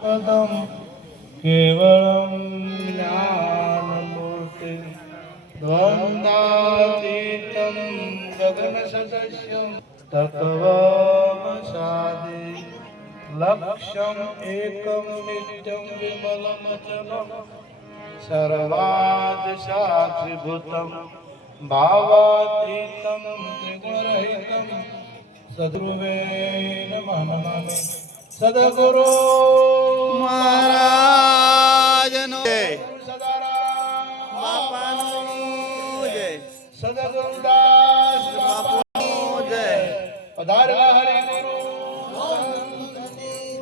पदम केवलम ज्ञानमूर्ति द्वंद्वातीतं गगनसदृशं तत्त्वमसादि लक्ष्यम् एकं नित्यं विमलमचलं सर्वादिशाक्षिभूतं भावातीतं त्रिगुणरहितं सद्गुरुवे नमः नमामि। सद्गुरु महाराजनो जय, बापानो जय, सद्गुरुदास बापानो जय। पधारेला हरि गुरु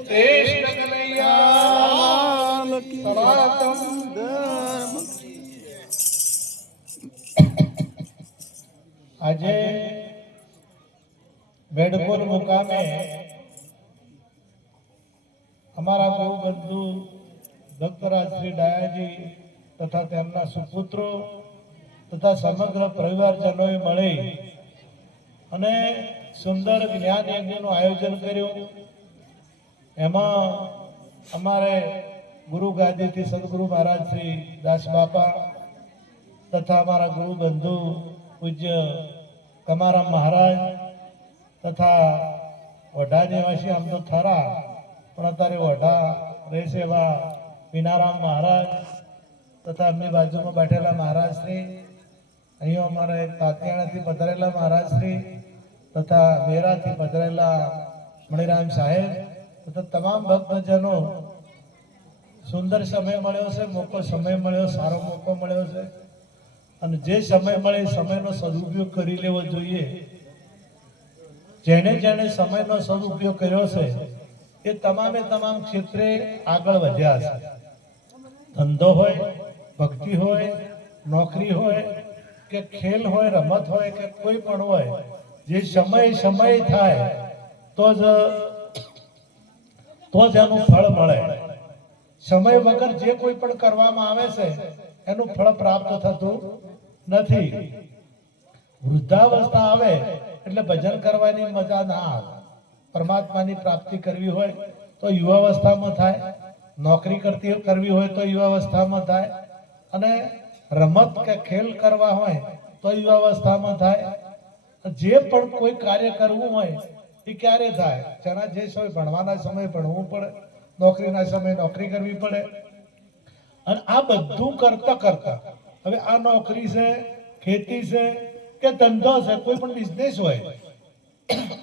कृष्ण कन्हैया सनातन धर्म। આજે બેડપુર મુકામે અમારા ગુરુબંધુ ભક્તરાજ શ્રી ડાયાજી તથા તેમના સુપુત્રો તથા સમગ્ર પરિવારજનોએ મળી અને સુંદર જ્ઞાન યજ્ઞનું આયોજન કર્યું। એમાં અમારે ગુરુ ગાદીથી સદગુરુ મહારાજ શ્રી દાસ બાપા તથા અમારા ગુરુબંધુ પૂજ્ય કમારામ મહારાજ તથા વઢા નિવાસી આમ તો થરા પણ અત્યારે વઢા રહેશે એવા પીનારામ મહારાજ તથા એમની બાજુમાં બેઠેલા મહારાજશ્રી, અહીંયા અમારા એક પાતિયાણાથી પધારેલા મહારાજશ્રી તથા મેરાથી પધારેલા મણિરામ સાહેબ તથા તમામ ભક્તજનો સુંદર સમય મળ્યો છે, મોકો સમય મળ્યો, સારો મોકો મળ્યો છે અને જે સમય મળે એ સમયનો સદુપયોગ કરી લેવો જોઈએ। જેણે જેણે સમયનો સદુપયોગ કર્યો છે એ તમામે તમામ ક્ષેત્રે આગળ વધ્યા છે। ધંધો હોય, ભક્તિ હોય, નોકરી હોય કે ખેલ હોય, રમત હોય કે કોઈ પણ હોય, જે સમય થાય તો જ એનું ફળ મળે। સમય વગર જે કોઈ પણ કરવામાં આવે છે એનું ફળ પ્રાપ્ત થતું નથી। વૃદ્ધાવસ્થા આવે એટલે ભજન કરવાની મજા ના આવે। પરમાત્માની પ્રાપ્તિ કરવી હોય તો યુવાવસ્થામાં થાય, નોકરી કરવી હોય તો યુવાવસ્થામાં થાય અને રમત કે ખેલ કરવા હોય તો યુવાવસ્થામાં થાય। જે પણ કોઈ કાર્ય કરવું હોય એ ક્યારે થાય? જેના જે સમય ભણવાના સમય ભણવું પડે, નોકરીના સમય નોકરી કરવી પડે અને આ બધું કરતા કરતા હવે આ નોકરી છે, ખેતી છે કે ધંધો છે, કોઈ પણ બિઝનેસ હોય,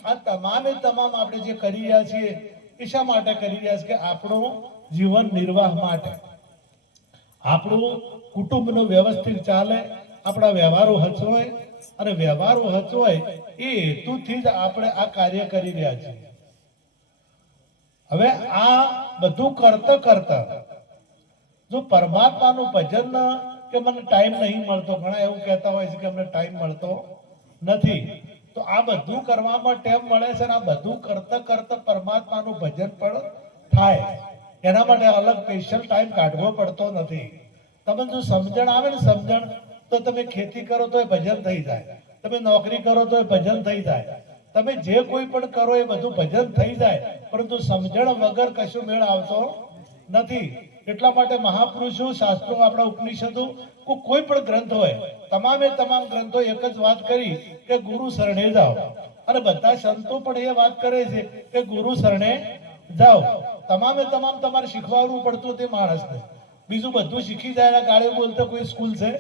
આ તમામે તમામ આપણે જે કરી રહ્યા છીએ એ શા માટે કરી રહ્યા છે? કે આપણું જીવન નિર્વાહ માટે, આપણું કુટુંબનું વ્યવસ્થિત ચાલે, આપણા વ્યવહારો હચવાય અને વ્યવહારો હચવાય એ હેતુથી જ આપણે આ કાર્ય કરી રહ્યા છીએ। હવે આ બધું કરતા કરતા જો પરમાત્માનું ભજન કે મને ટાઈમ નહીં મળતો, ઘણા એવું કહેતા હોય છે કે અમને ટાઈમ મળતો નથી, તો આ બધું કરવામાં ટાઈમ મળે છે અને આ બધું કરતા કરતા પરમાત્માનું ભજન પણ થાય। એના માટે અલગ સ્પેશિયલ ટાઈમ કાઢવો પડતો નથી। તમે જો સમજણ આવે ને સમજણ, તો તમે ખેતી કરો તો એ ભજન થઈ જાય, તમે નોકરી કરો તો એ ભજન થઈ જાય, તમે જે કોઈ પણ કરો એ બધું ભજન થઈ જાય, પરંતુ સમજણ વગર કશું મેળ આવતો નથી। એટલા માટે મહાપુરુષો, શાસ્ત્રો, આપણા ઉપનિષદો, કોઈ પણ ગ્રંથ હોય, તમામે તમામ ગ્રંથો એક જ વાત કરી કે ગુરુ શરણે જાઓ અને બધા સંતો પણ એ વાત કરે છે કે ગુરુ શરણે જાઓ। તમામે તમામ તમારે શીખવાડવું પડતું તે માણસને, બીજું બધું શીખી જાય। ગાળું બોલતો કોઈ સ્કૂલ છે?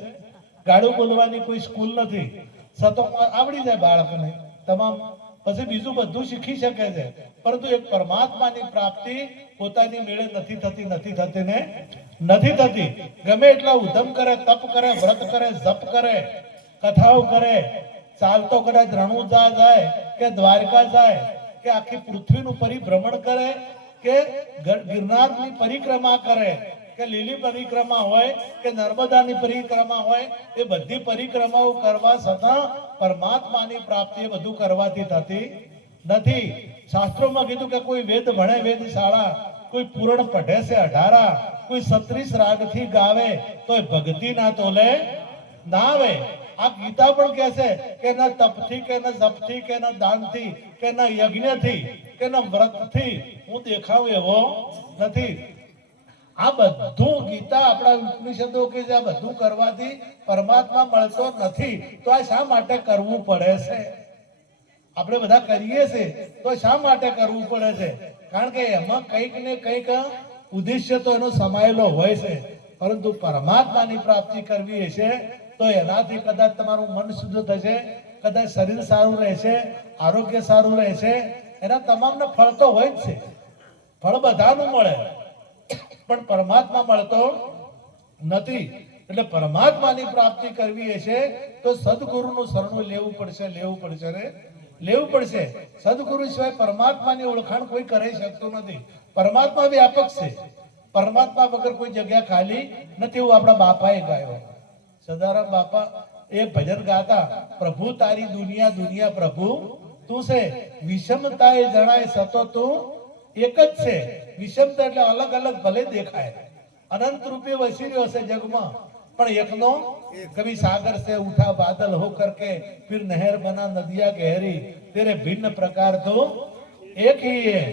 ગાળું બોલવાની કોઈ સ્કૂલ નથી, સતો આવડી જાય બાળકને તમામ, પછી બીજું બધું શીખી શકે છે, પરંતુ એક પરમાત્માની પ્રાપ્તિ પોતાની મેળે નથી થતી। ગમે એટલા ઉધમ કરે, તપ કરે, વ્રત કરે, જપ કરે, કથાઓ કરે, ચાલતો કદાચ રણુજા જાય કે દ્વારકા જાય કે આખી પૃથ્વીનું પરિભ્રમણ કરે કે ગિરનારની પરિક્રમા કરે કે લીલી પરિક્રમા હોય કે નર્મદાની પરિક્રમા હોય, એ બધી પરિક્રમાઓ કરવા છતાં પરમાત્માની પ્રાપ્તિ બધું કરવાથી થતી નથી। શાસ્ત્રોમાં કીધું કે કોઈ વેદ ભણે વેદશાળા, કોઈ પૂરણ પઢે છે 18, કોઈ 36 રાગથી ગાવે તો ભક્તિ ના તોલે ના આવે। આ ગીતા પણ કહે છે કે ના તપથી કે ના જપથી કે ના દાનથી કે ના યજ્ઞથી કે ના વ્રતથી હું દેખાવ એવો નથી. આ બધું ગીતા આપણા ઉપનિષદો કે છે આ બધું કરવાથી પરમાત્મા મળતો નથી. તો આ શા માટે કરવું પડે છે? આપણે બધા કરીએ છીએ તો શા માટે કરવું પડે છે? કારણ કે એમાં કંઈક ને કંઈક ઉદ્દેશ્ય તો એનો સમાયેલો હોય છે. પરંતુ પરમાત્માની પ્રાપ્તિ કરવી હશે તો એનાથી કદાચ તમારું મન શુદ્ધ થશે, કદાચ શરીર સારું રહેશે, આરોગ્ય સારું રહેશે. એના તમામને ફળ તો હોય જ છે, ફળ બધાનું મળે, પણ પરમાત્મા મળતો નથી. એટલે પરમાત્માની પ્રાપ્તિ કરવી હશે તો સદગુરુનું શરણું લેવું પડશે લેવું પડશે. સદગુરુ સિવાય પરમાત્માની ઓળખાણ કોઈ કરી શકતું નથી. પરમાત્મા વ્યાપક છે, પરમાત્મા વગર કોઈ જગ્યા ખાલી નથી. એવું આપણા બાપાએ ગાયો. સદારામ બાપા એ ભજન ગાતા, પ્રભુ તારી દુનિયા દુનિયા પ્રભુ તું છે, વિષમતા એ જણાય સતો તું એક જ છે. વિષમતા એટલે અલગ અલગ ભલે દેખાય, અનંત રૂપે વસી રહ્યો છે જગમાં, પણ એકનો कभी सागर से उठा बादल हो करके फिर नहर बना नदियां गहरी, तेरे भिन्न प्रकार तो एक ही है.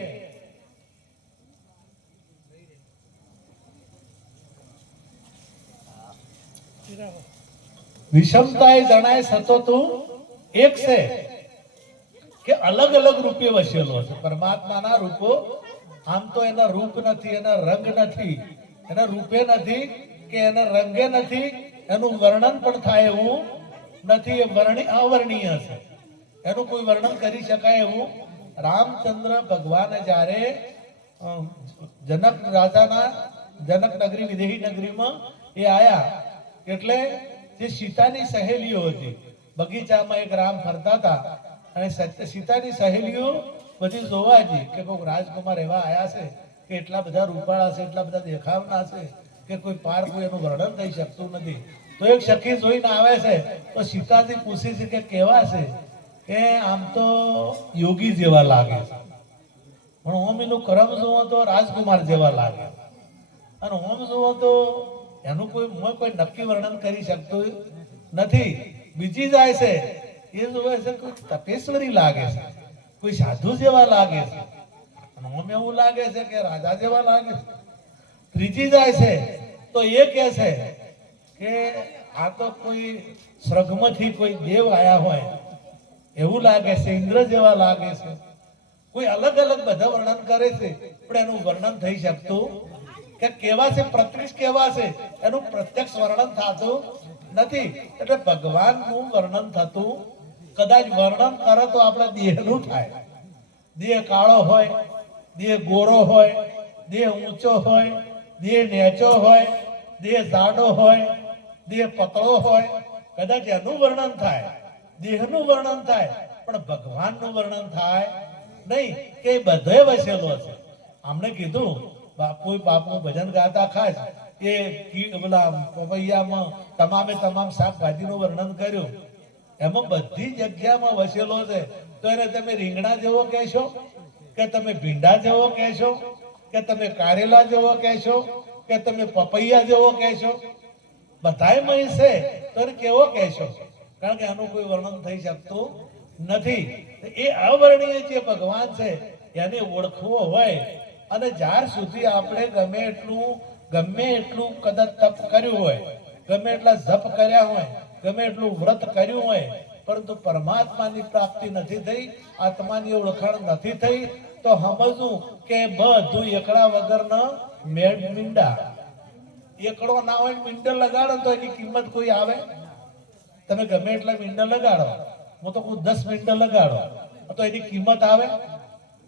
विषमता जनाए सतो तू एक से કે અલગ અલગ રૂપે વસેલો છે. પરમાત્માના રૂપો આમ તો એના રૂપ નથી, એના રંગ નથી, એના રૂપે નથી કે એના રંગે નથી, એનું વર્ણન પણ થાય એવું નથી. એ અવર્ણનીય છે, એનું કોઈ વર્ણન કરી શકાય એવું. રામચંદ્ર ભગવાન જ્યારે જનક રાજાના જનક નગરી વિદેહી નગરીમાં એ આયા, એટલે જે સીતાની સહેલીઓ હતી, બગીચામાં એક રામ ફરતા હતા અને સીતાની સહેલીઓ બધી જોવા ગઈ કે કોઈ રાજકુમાર એવા આયા છે કે એટલા બધા રૂપાળા છે, એટલા બધા દેખાવના છે કે કોઈ પાર કોઈ એનું વર્ણન થઈ શકતું નથી. તો એક સખી જોઈને આવે છે તો સીતાજી પૂછે છે કે કેવા છે? કે આમ તો યોગી જેવા લાગે છે, પણ ઓમ એનું કરમ જોવો તો રાજકુમાર જેવા લાગે, અને ઓમ જોવો તો એનું કોઈ નક્કી વર્ણન કરી શકતું નથી. બીજી જાય છે એ જોવે છે કોઈ તપેશ્વરી લાગે છે, કોઈ સાધુ જેવા લાગે છે, અને ઓમ એવું લાગે છે કે રાજા જેવા લાગે છે. ત્રીજી જાય છે તો એ કહે છે કે આ તો કોઈ સ્વર્ગમાંથી કોઈ દેવ આયા હોય એવું લાગે છે, ઇન્દ્ર જેવા લાગે છે. કોઈ અલગ અલગ બધા વર્ણન કરે છે, પણ એનું વર્ણન થઈ શકતું કે કેવા છે, પ્રત્યક્ષ કેવા છે એનું પ્રત્યક્ષ વર્ણન થતું નથી. એટલે ભગવાનનું વર્ણન થતું, કદાચ વર્ણન કરે તો આપણા દેહનું થાય. દેહ કાળો હોય, દેહ ગોરો હોય, દેહ ઊંચો હોય, દેહ નેચો હોય, દેહ જાડો હોય, દેહ પતળો હોય, કદાચ એનું વર્ણન થાય, દેહનું વર્ણન થાય, પણ ભગવાનનું વર્ણન થાય નહીં. કે બધે વસેલો છે. આમણે કીધું બાપનું ભજન ગાતા ખાસ એ પેલા પપૈયામાં તમામ શાકભાજીનું વર્ણન કર્યું, એમાં બધી જગ્યામાં વસેલો છે. તો એને તમે રીંગણા જેવો કહેશો, કે તમે ભીંડા જેવો કહેશો, કે તમે કારેલા જેવો કહેશો, કે તમે પપૈયા જેવો કહેશો, બધાયમાં છે તો એને કેવો કહેશો? કારણ કે આનું કોઈ વર્ણન થઈ શકતું નથી. એ અવર્ણનીય જે ભગવાન છે એને ઓળખવો હોય, અને જ્યાર સુધી આપણે ગમે એટલું કદાચ તપ કર્યું હોય, ગમે એટલા જપ કર્યા હોય, ગમે એટલું વ્રત કર્યું હોય, પરંતુ પરમાત્માની પ્રાપ્તિ નથી થઈ, આત્માની ઓળખાણ નથી થઈ, તો સમજવું કે બધું એકડા વગરના મીંડા. એકડો ના હોય મીંડો લગાડો તો એની કિંમત કોઈ આવે? તમે ગમે એટલા મીંડા લગાડો, હું તો કોઈ 10 મીંડા લગાડો તો એની કિંમત આવે?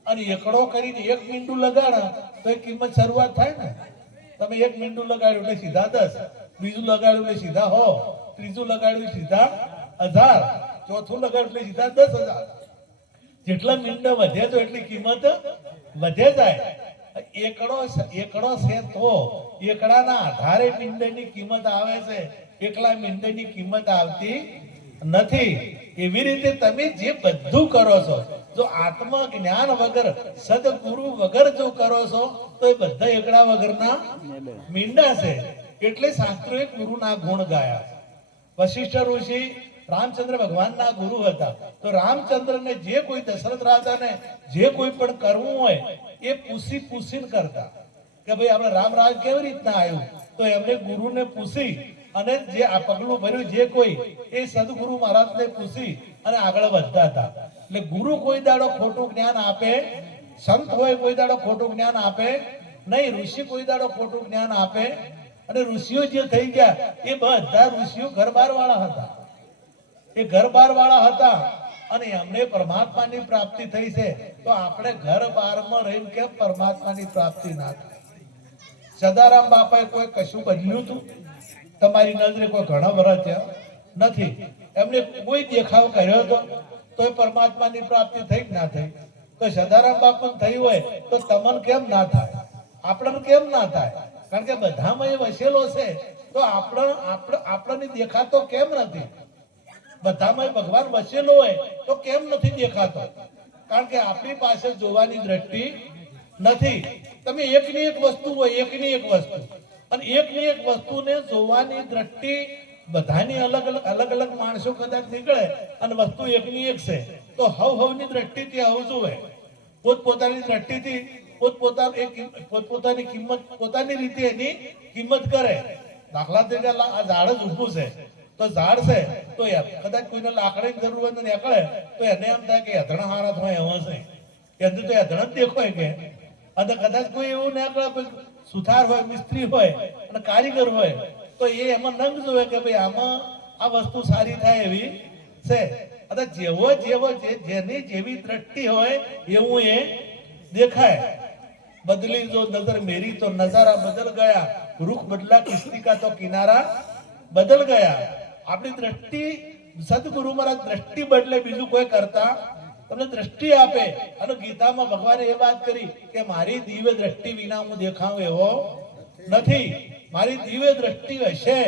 અને એકડો કરીને એક મીંડું લગાડો તો એ કિંમત શરૂઆત થાય ને. તમે એક મીંડું લગાડ્યું એટલે સીધા 10, બીજું લગાડ્યું એટલે સીધા 100, ત્રીજું લગાડ્યું સીધા 1000, ચોથું લગાડ્યું એટલે સીધા 10,000. જેટલા મીંડા વધે તો એટલી કિંમત વધે જાય. એકડો છે તો એકડાના આધારે મીંડાની કિંમત આવે છે, એકલા મીંડાની કિંમત આવતી નથી. એવી રીતે તમે જે બધું કરો છો, જો આત્મા જ્ઞાન વગર, સદગુરુ વગર જો કરો છો તો એ બધા એકડા વગરના મીંડા છે. એટલે શાસ્ત્રોએ ગુરુના ગુણ ગાયા છે. વશિષ્ઠ ઋષિ રામચંદ્ર ભગવાનના ગુરુ હતા. તો રામચંદ્રને જે કોઈ દશરથ રાજાને જે કોઈ પણ કરવું હોય એ પૂછીને કરતા કે ભાઈ આપણે રામ રાજ કેવી રીતના આવ્યું, તો એમને ગુરુને પૂછી અને જે આ પગલું ભર્યું જે કોઈ એ સદગુરુ મહારાજને પૂછી અને આગળ વધતા હતા. એટલે ગુરુ કોઈ દાડો ખોટું જ્ઞાન આપે, સંત હોય કોઈ દાડો ખોટું જ્ઞાન આપે નહીં, ઋષિ કોઈ દાડો ખોટું જ્ઞાન આપે. અને ઋષિઓ જે થઈ ગયા એ બધા ઋષિઓ ઘરબાર વાળા હતા, એ ઘરબાર વાળા હતા અને એમને પરમાત્માની પ્રાપ્તિ થઈ છે. તો આપણે ઘર બારમાં રહીને કેમ પરમાત્માની પ્રાપ્તિ ના થાય? સદારામ બાપાએ કોઈ કશું બન્યું હતું તમારી નજરે? કોઈ ઘણા વર્ષ થયા નથી. એમને કોઈ દેખાવ કર્યો હતો તો એ પરમાત્માની પ્રાપ્તિ થઈ કે ના થઈ? તો સદારામ બાપાને થઈ હોય તો તમને કેમ ના થાય? આપણને કેમ ના થાય? કારણ કે બધામાં એ વસેલો છે. તો આપણને દેખાતો કેમ નથી? બધામાં ભગવાન વસેલો હોય તો કેમ નથી દેખાતો? કારણ કે આપણી પાસે જોવાની દ્રષ્ટિ નથી. તમે એકની એક વસ્તુ હોય, એકની એક વસ્તુ, અને એકની એક વસ્તુને જોવાની દ્રષ્ટિ બધાની અલગ અલગ માણસો કદાચ નીકળે અને વસ્તુ એકની એક છે, તો હવની દ્રષ્ટિથી હવ જોવે, પોતપોતાની દ્રષ્ટિથી પોતપોતાની કિંમત પોતાની રીતે એની કિંમત કરે. દાખલા તરીકે આ ઝાડ જ ઊભું છે, તો ઝાડ છે તો કદાચ કોઈને લાકડાની જરૂર હોય તો નીકળે તો એને એમ થાય કે અધણા હારા થાય એવા છે, એનું તો અધણ જ દેખાય કે. અને કદાચ કોઈ એવું નીકળે, સુથાર હોય, મિસ્ત્રી હોય અને કારીગર હોય, તો એ એમાં નંગ જોવે કે ભાઈ આમાં આ વસ્તુ સારી થાય એવી છે. અને જેવો જેની જેવી દ્રષ્ટિ હોય એવું એ દેખાય. બદલી જો નજર મેરી તો નજારા બદલ ગયા, રૂખ બદલા કિસ્તી કા તો કિનારા બદલ ગયા. આપણી દ્રષ્ટિ, સદગુરુ મહારાજ દ્રષ્ટિ બદલે બીજું કોઈ કરતા તમને દ્રષ્ટિ આપે. અને ગીતામાં ભગવાને એ વાત કરી કે મારી દિવ્ય દ્રષ્ટિ વિના હું દેખાઉં એવો નથી. મારી દિવ્ય દ્રષ્ટિ હશે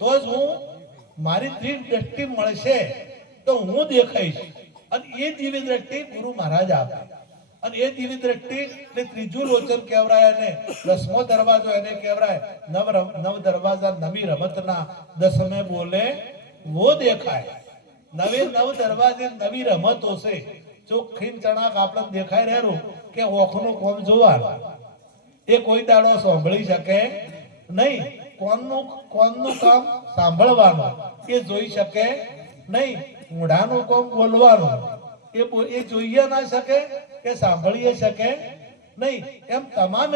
તો જ હું, મારી દિવ્ય દ્રષ્ટિ મળશે તો હું દેખાઈશ. અને એ દિવ્ય દ્રષ્ટિ ગુરુ મહારાજ આપે. અને એ દિવ્ય દ્રષ્ટિ એટલે ત્રીજું લોચન કહેવાય, અને 10મો દરવાજો એને કહેવાય. નવ દરવાજા નવી રમતના, 10મે બોલે વો દેખાય. નવે 9 દરવાજે નવી રમતો છે. ચોખ્ખી ચણાક આપણને દેખાય રહેલું કે ઓખનું કોમ જોવાનું, એ કોઈ દાડો સાંભળી શકે નહીં. કોનનું કામ સાંભળવાનું, એ જોઈ શકે નહીં. મોઢાનું કામ બોલવાનું, એ જોઈએ ના શકે કે સાંભળી શકે નહીં. એમ તમામ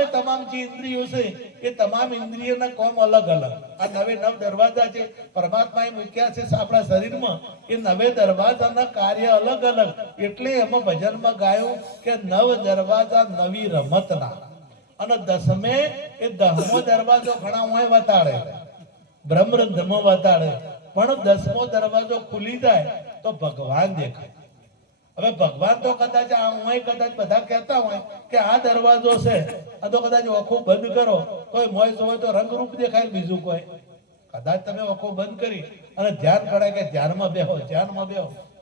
જે ઇન્દ્રિયો છે એ તમામ ઇન્દ્રિયોના કામ અલગ અલગ. આ 9 દરવાજા જે પરમાત્માએ મૂક્યા છે આપણા શરીરમાં, એ 9 દરવાજાના કાર્ય અલગ અલગ. એટલે એમાં ભજનમાં ગાયું કે 9 દરવાજા નવી રમતના. અને 10મે એ 10મો દરવાજો ઘણા હોય વતાડે, બ્રહ્મરંધમાં વતાડે, પણ 10મો દરવાજો ખુલી જાય તો ભગવાન દેખાય. હવે ભગવાન તો કદાચ કદાચ બધા કહેતા હોય કે આ દરવાજો છે, આ તો કદાચ આંખો બંધ કરો તો મોય જોવે તો રંગરૂપ દેખાય, બીજું કોઈ. કદાચ તમે આંખો બંધ કરી અને ધ્યાન કરે કે ધ્યાનમાં બેહો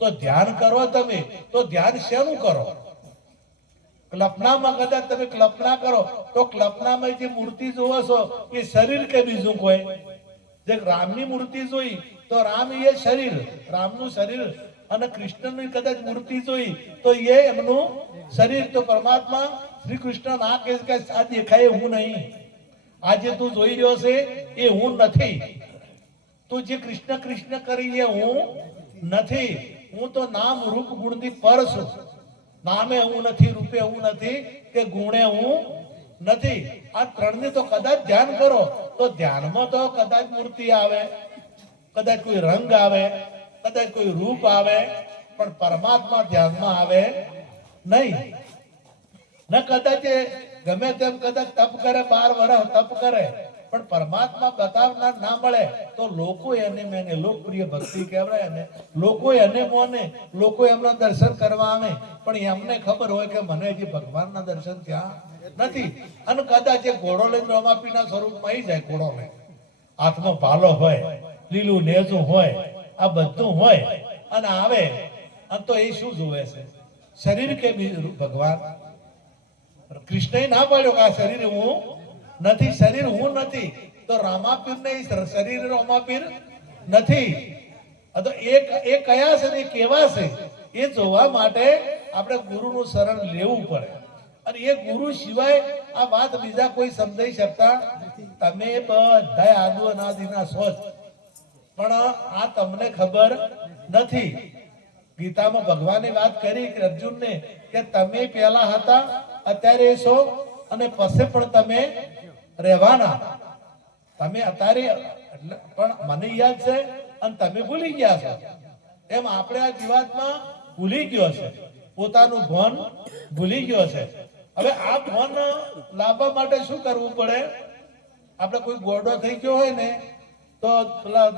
તો ધ્યાન કરો તમે, તો ધ્યાન શેનું કરો? કલ્પનામાં કદાચ તમે કલ્પના કરો તો કલ્પનામાં જે મૂર્તિ જોવો છો એ શરીર કે બીજું કોઈ? જે રામની મૂર્તિ જોઈ તો રામ એ શરીર, રામનું શરીર. અને કૃષ્ણની કદાચ મૂર્તિ જોઈ તો એ એમનું શરીર. તો પરમાત્મા શ્રી કૃષ્ણ ના કહે કે આ દેખાય હું નહીં, આ જે તું જોઈ રહ્યો છે એ હું નથી. તું જે કૃષ્ણ કૃષ્ણ કરી એ હું નથી. હું તો નામ રૂપ ગુણથી પર છું. નામે હું નથી, રૂપે હું નથી, કે ગુણે હું નથી. આ ત્રણને તો કદાચ ધ્યાન કરો તો ધ્યાનમાં તો કદાચ મૂર્તિ આવે, કદાચ કોઈ રંગ આવે, કદાચ કોઈ રૂપ આવે, પણ પરમાત્મા ધ્યાનમાં આવે નહીં. ન કદાચ ગમે તેમ કદાચ તપ કરે, 12 વર્ષ તપ કરે, પણ પરમાત્મા બતાવનાર ના મળે તો લોકો એને મેને લોકપ્રિય ભક્તિ કહેવાય. ને લોકો એને મોને, લોકો એમના દર્શન કરવા આવે, પણ એમને ખબર હોય કે મને હજી ભગવાનના દર્શન ત્યાં નથી. અને કદાચ એ ઘોડો લઈને રમાપીના સ્વરૂપમાં આવી જાય, ઘોડો લઈને હાથમાં ભાલો હોય, લીલું નેજું હોય, આ બધું હોય અને આવે, અને તો એ શું જોવે છે? શરીર કે ભગવાન? કૃષ્ણએ ના પાડ્યો કે આ શરીર હું નથી, શરીર હું નથી. તો રામાપીર ને શરીર રામાપીર નથી. આ તો એ કયા છે ને એ કેવા છે એ જોવા માટે આપણે ગુરુનું શરણ લેવું પડે. અને એ ગુરુ સિવાય આ વાત બીજા કોઈ સમજાઈ શકતા તમે બધા આદુ અનાદિના છો જ. પણ આ તમને ખબર નથી. ગીતામાં ભગવાને વાત કરી કે અર્જુનને કે તમે પહેલા હતા અત્યારે છો અને પછી પણ તમે રહેવાના. તમે અત્યારે પણ મને યાદ છે અને તમે ભૂલી ગયા છો. એમ આપણે આ જીવાતમાં ભૂલી ગયો છે, પોતાનું ભાન ભૂલી ગયો છે. હવે આ ભાન લાવવા માટે શું કરવું પડે? આપણે કોઈ ગોડો થઈ ગયો હોય ને તો પેલા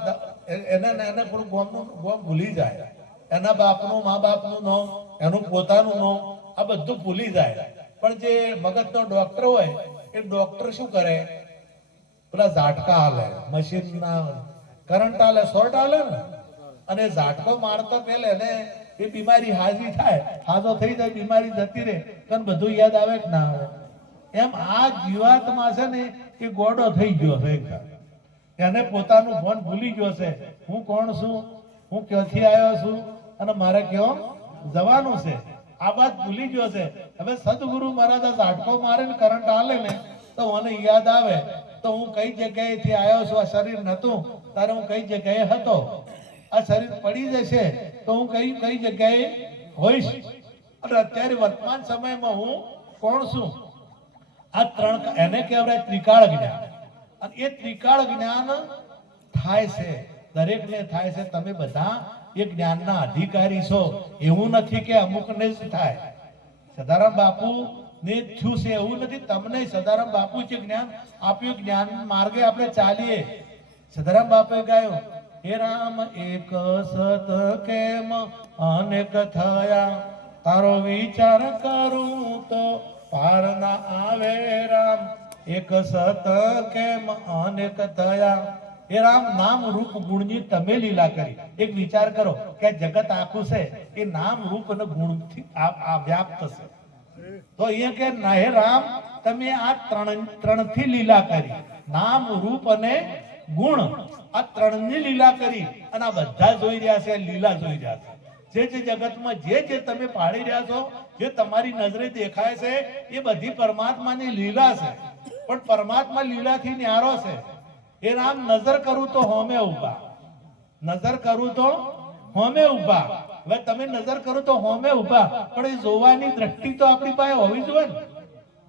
એને થોડું ગોમનું ગોમ ભૂલી જાય, એના બાપનું મા બાપનું નામ, એનું પોતાનું નામ, આ બધું ભૂલી જાય. પણ જે મગજનો ડોક્ટર હોય એ ડોક્ટર શું કરે? પેલા ઝાટકા હાલે, મશીનના કરંટ હાલે, શોર્ટ હાલે ને, અને ઝાટકો મારતો પેલે એને એ બીમારી હાજી થાય, હાજો થઈ જાય, બીમારી જતી રહે, તને બધું યાદ આવે કે ના આવે? એમ આ જીવાતમાં છે ને એ ગોડો થઈ ગયો છે. એને પોતાનું ભાન ભૂલી ગયો છે. હું કોણ છું, હું ક્યાંથી આવ્યો છું અને મારે ક્યાં જવાનું છે, આ વાત ભૂલી ગયો છે. હવે સદગુરુ મહારાજ ઝાટકો મારે ને કરંટ હાલે ને તો મને યાદ આવે તો હું કઈ જગ્યાએથી આવ્યો છું. આ શરીર નતું તારે હું કઈ જગ્યાએ હતો, આ શરીર પડી જશે તો હું કઈ જગ્યાએ હોઈશ, અને અત્યારે વર્તમાન સમયમાં હું કોણ છું. આ ત્રણ એને કહેવાય ત્રિકાળ જ્ઞાન. અને એ ત્રિકાળ જ્ઞાન થાય છે, દરેકને થાય છે. તમે બધા એ જ્ઞાનના અધિકારી છો. એવું નથી કે અમુકને જ થાય. સદારામ બાપુ ને થયું છે એવું નથી. તમને સદારામ બાપુ જે જ્ઞાન આપ્યું, જ્ઞાન માર્ગે આપણે ચાલીએ. સદારામ બાપુએ ગાયું, હે રામ એક સત કેમ અનેક થયા, તારો વિચાર કરું તો પાર ના આવે. રામ એક સત કેમ અનેક થયા. હે રામ નામ રૂપ ગુણની તમે લીલા કરી. એક વિચાર કરો કે જગત આખું છે એ નામ રૂપ અને ગુણથી વ્યાપ્ત છે. તો અહીંયા કે ના, હે રામ તમે આ ત્રણ થી લીલા કરી, નામ રૂપ અને ગુણ, આ ત્રણની લીલા કરી. અને આ બધા જોઈ રહ્યા છે, લીલા જોઈ રહ્યા છે. જે જગતમાં જે તમે પાડી રહ્યા છો, જે તમારી નજરે દેખાય છે એ બધી પરમાત્માની લીલા છે. પણ પરમાત્મા લીલાથી ન્યારો છે. એ રામ નજર કરું તો હોમે ઉભા, નજર કરું તો હોમે ઉભા. હવે તમે નજર કરો તો હોમે ઉભા, પણ એ જોવાની દ્રષ્ટિ તો આપણી પાસે હોવી જોઈએ ને.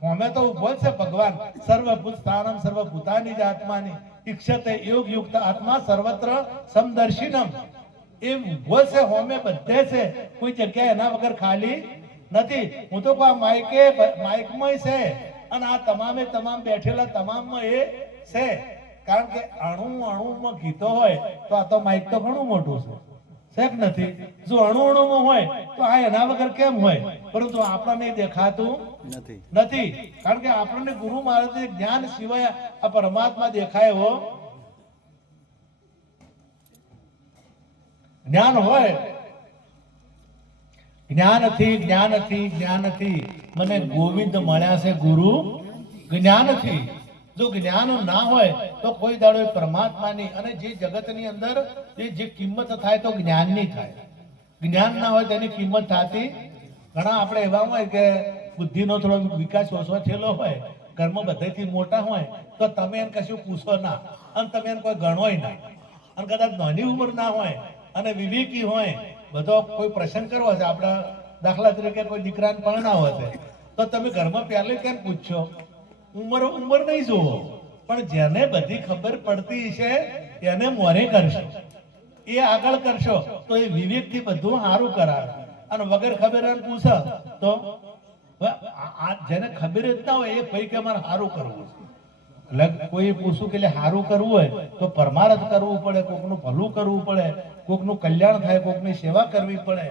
હોમે તો ઉભો છે ભગવાન. સર્વભૂત સ્થાનમ સર્વભૂતાની જ આત્માની ઈક્ષતે યોગ યુક્ત આત્મા સર્વત્ર સમદર્શિનમ. એ ઉભો છે, હોમે બધે છે, કોઈ જગ્યાએ એના વગર ખાલી નથી. હું તો કહું માઇકમાં છે, અને આ તમામ બેઠેલા તમામમાં એ છે. કારણ કે અણુમાં ગીતો હોય તો આ તો માઇક તો ઘણું મોટું છે કે નથી? જો અણુમાં હોય તો આ એના વગર કેમ હોય? પરંતુ આપણને દેખાતું નથી. કારણ કે આપણને ગુરુ મહારાજે જ્ઞાન સિવાય આ પરમાત્મા દેખાય એવો જ્ઞાન હોય. જ્ઞાનથી મને ગોવિંદ મળ્યા છે, ગુરુ જ્ઞાનથી. જો જ્ઞાન ના હોય તો કોઈ દાડો પરમાત્માની અને જે જગતની અંદર જે કિંમત થાય તો જ્ઞાનની થાય. જ્ઞાન ના હોય તેની કિંમત થતી. ઘણા આપણે એવા હોય કે બુદ્ધિનો થોડો વિકાસ ઓછો થયેલો હોય, ઘરમાં બધેથી મોટા હોય તો તમે એને કશું પૂછો ના, અને તમે એને કોઈ ગણોય ના. અને કદાચ નાની ઉંમર ના હોય અને વિવેકી હોય, બધો કોઈ પ્રસંગ કરવો છે, આપણા દાખલા તરીકે કોઈ દીકરાને પરણાવો છે, તો તમે ઘરમાં પહેલે કેમ પૂછશો? ઉંમર નહીં જોવો, પણ જેને બધી ખબર પડતી છે એને મોરે કરશો, એ આગળ કરશો તો એ વિવેક થી બધું સારું કરાવે. અને વગર ખબર પૂછે તો જેને ખબર જ ના હોય એ ભાઈ કે મારે સારું કરવું છે. એટલે કોઈ પૂછું કે સારું કરવું હોય તો પરમાર્થ કરવું પડે, કોકનું ભલું કરવું પડે, કોકનું કલ્યાણ થાય, કોકની સેવા કરવી પડે.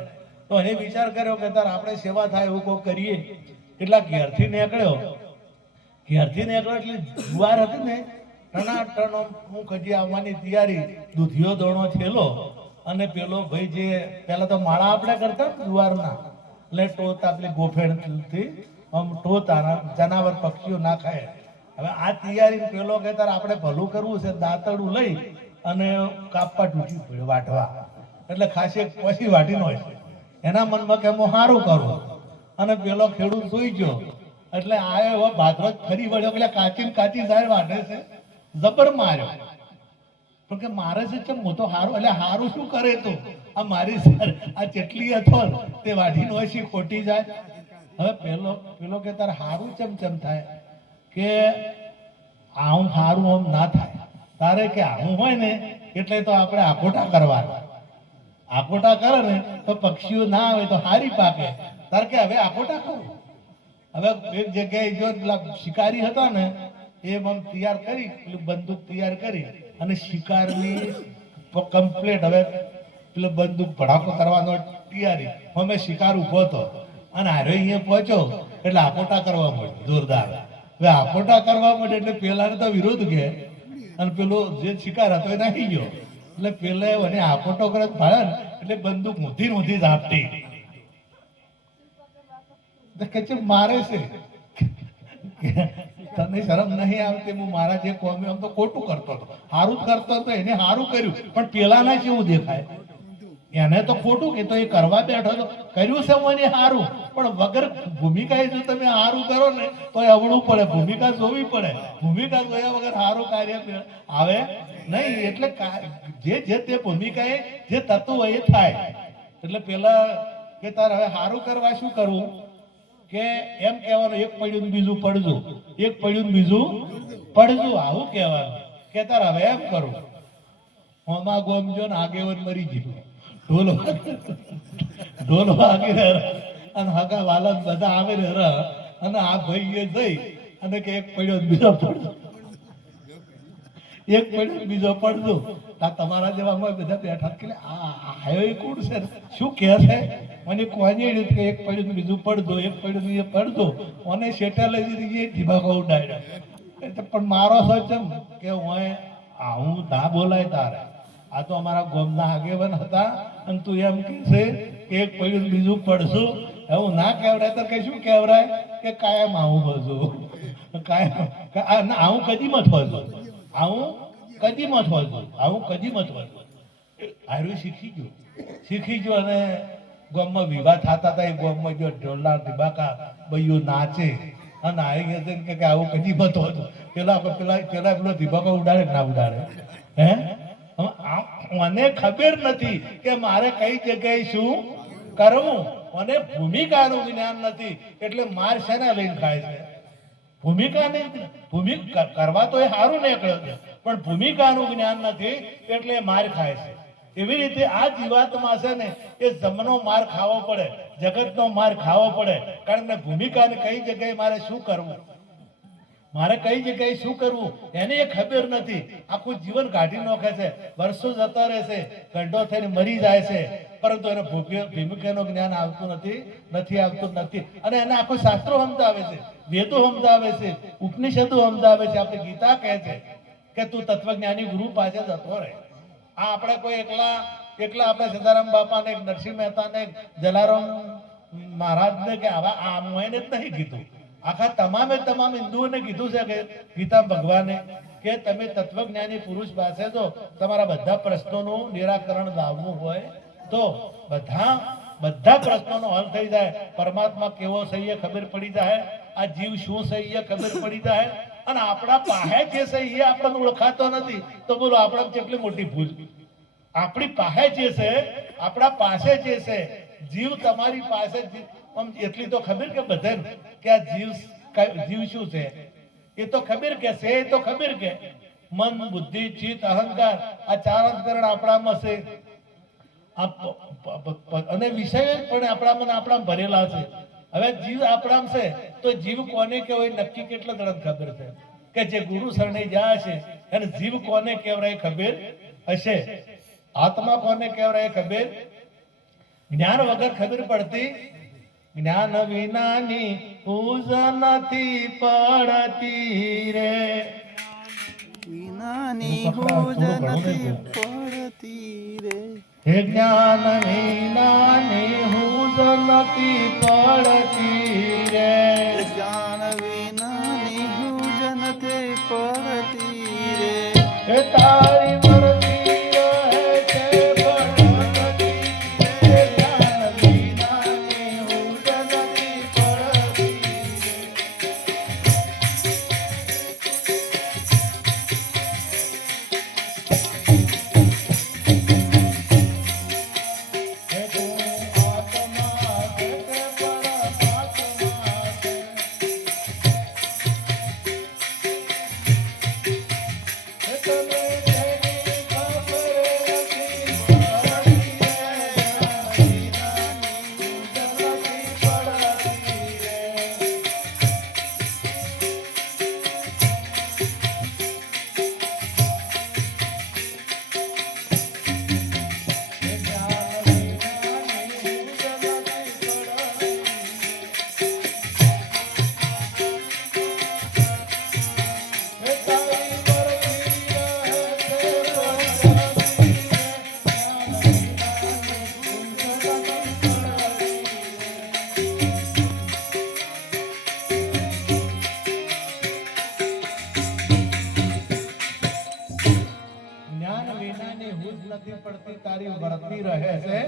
તો એને વિચાર કર્યો કે તાર આપણે સેવા થાય એવું કોક કરીએ. એટલા ઘેરથી નીકળ્યો એટલે જુવાર હતી ને ટનાટનો હું ખજી આવવાની તૈયારી, દૂધિયો દોણો થયેલો. અને પેલો ભાઈ જે પેલા તો માળા આપણે કરતા જુવારના, એટલે ટોતા પેલી ગોફેણથી આમ ટોતા, જનાવર પક્ષીઓ ના ખાય. હવે આ તૈયારી પેલો કે તારે આપણે ભલું કરવું છે, દાંતડું લઈ અને કાપવા તૂટી પડ્યો વાટવા, એટલે ખાસી એક પછી વાટીનો હોય એના મનમાં કે હું સારું કરું, અને પેલો ખેડૂત સુઈ ગયો એટલે આયો એવો ભાદરો જ ફરી વળ્યો, એટલે કાચી ને કાચી ઝાડ વાટે છે, જબર માર્યો. પણ કે મારે છે ચમ હું તો હારું, એટલે હારું શું કરે તું, આ મારી આ જેટલી હતો તે વાઢી નો છે ખોટી જાય. હવે પેલો કે તારે હારું ચમ થાય, કે આવું હારું આમ ના થાય, તારે કે આવું હોય ને એટલે તો આપણે આકોટા કરવાના, આકોટા કરે ને તો પક્ષીઓ ના આવે તો હારી પાકે, તારે કે હવે આકોટા કરું. હવે એક જગ્યાએ જો પેલા શિકારી હતા ને એ તૈયાર કરી, બંદૂક તૈયાર કરી અને શિકારની કમ્પ્લેટ હવે પેલો બંદૂક ભડાકો કરવાનો તૈયારી, અમે શિકાર ઉભો હતો અને હારે અહીંયા પહોંચ્યો એટલે આકોટા કરવા મળ્યો જોરદાર. હવે આકોટા કરવા મળે એટલે પેલાને તો વિરોધ કે, અને પેલો જે શિકાર હતો એ નાખી ગયો, એટલે પેલા મને આકોટો કરે ભાડે ને એટલે બંદૂક ઊંધી જ આપતી કે મારે છે, તને શરમ નહીં આવતી, હું મારા જે કોમી આમ તો ખોટું કરતો હતો, સારું જ કરતો હતો, એને સારું કર્યું, પણ પેલાના કેવું દેખાય, એને તો ખોટું કે તો એ કરવા બેઠો તો કર્યું છે મને સારું, પણ વગર ભૂમિકા જો તમે સારું કરો ને તો અવળું પડે, ભૂમિકા જોવી પડે, ભૂમિકા જોયા વગર સારું કાર્ય આવે નહીં. એટલે જે તે ભૂમિકાએ જે તત્વ હોય એ થાય. એટલે પેલા કે તારે હવે સારું કરવા શું કરવું, કે એમ કહેવાનું એક પડ્યું બીજું પડજો, એક પડ્યું બીજું પડજો, આવું કહેવાનું. કે તાર હવે એમ કરું, હોમા ગોમજો ને આગેવન મરી ગયું, ઢોલ વાગી અને હગા વાલા બધા આવે ને અને આ ભાઈ એ જઈ અને કે એક પડ્યો બીજો પડજો, એક પડ્યો બીજો પડજો. તમારા જેવા બધા બેઠા કે આ કોણ છે, શું કહે છે, મને કોને કે એક પડ્યું બીજું પડજો, એક પડ્યું બીજું પડજો, અને શેટા લઈ દીધી ધીમાકો ઉડાડ્યા. પણ મારો સચમ કે હું આવું ના બોલાય તારે, આ તો અમારા ગોમના આગેવાન હતા અને તું એમ કે છે કે એક પડ્યું બીજું પડશું, એવું ના કહેવડાય તો કઈ શું કહેવડાય કે કાયમ આવું બધું, કાયમ આવું કદી મત હોજો, આવું કદી મત હોજો, આવું કદી મત હોજો. આર્યું શીખી ગયો અને ગામમાં વિવાહ થતા હતા, એ ગામમાં જો ઢોલના ધીબાકા બૈયું નાચે અને આવી ગયા કે આવું કદી મત હોજો. પેલા પેલો ધીબાકા ઉડાડે ના ઉડાડે, હે મને ખબર નથી કે મારે કઈ જગ્યાએ શું કરવું, મને ભૂમિકાનું જ્ઞાન નથી, એટલે માર શેના લઈને ખાય છે, ભૂમિકા નહીં, ભૂમિકા કરવા તો એ સારું નીકળ્યો છે, પણ ભૂમિકાનું જ્ઞાન નથી એટલે માર ખાય છે. એવી રીતે આ જીવાતમાં છે ને એ જમનો માર ખાવો પડે, જગતનો માર ખાવો પડે, કારણ કે ભૂમિકાને કઈ જગ્યાએ મારે શું કરવું, મારે કઈ જગ્યાએ શું કરવું એને એ ખબર નથી. આખું જીવન કાઢી નાખે છે, વર્ષો જતા રહે છે, ગંડો થઈને મરી જાય છે, પરંતુ એને ભૂમિકાનું જ્ઞાન આવતું નથી આવતું નથી. અને એને આખું શાસ્ત્રો સમજાવે છે, વેદો સમજાવે છે, ઉપનિષદો સમજાવે છે. આપણે ગીતા કહે છે કે તું તત્વજ્ઞાની ગુરુ પાસે જતો રહે. આ આપણે કોઈ એકલા આપણે સદારામ બાપાને, નરસિંહ મહેતાને, જલારામ મહારાજને કે આવા આમને જ નહીં કીધું, આખા તમામ હિન્દુઓને કીધું છે કે ગીતા ભગવાને કે તમે તત્વજ્ઞાની પુરુષ પાસે જો તમારા બધા પ્રશ્નોનું નિરાકરણ લાવવું હોય તો બધા પ્રશ્નોનો હલ થઈ જાય. પરમાત્મા કેવો છે એ ખબર પડી જાય, આ જીવ શું છે એ ખબર પડી જાય, અને આપણા પાસે જે છે એ આપણને ઓળખાતો નથી. તો બોલો આપણે કેટલી મોટી ભૂલ. આપણી પાસે જે છે, આપણા પાસે જે છે જીવ, તમારી પાસે એટલી તો ખબર કે બધે કે આ જીવ શું છે એ તો ખબર કે છે, એ તો ખબર કે મન, બુદ્ધિ, ચિત્ત, અહંકાર આ ચાર અંતકરણ આપણામાં છે, અને વિષય પણ આપણા ભરેલા છે. હવે જીવ આપણામાં છે તો જીવ કોને કહેવાય નક્કી કેટલા જણા ખબર છે કે જે ગુરુ શરણે જાય છે એને જીવ કોને કહેવાય ખબર હશે, આત્મા કોને કહેવાય ખબર. જ્ઞાન વગર ખબર પડતી, જ્ઞાન વિનાની પૂજ નથી પડતી રે, વિનાની પૂજ નથી પડતી રે, હે જ્ઞાન વિનાની પૂજ નથી પડતી રે, જ્ઞાન વિનાની પૂજ નથી પડતી રે, હે તારી મરજી જ નથી પડતી તારી વર્તી રહે છે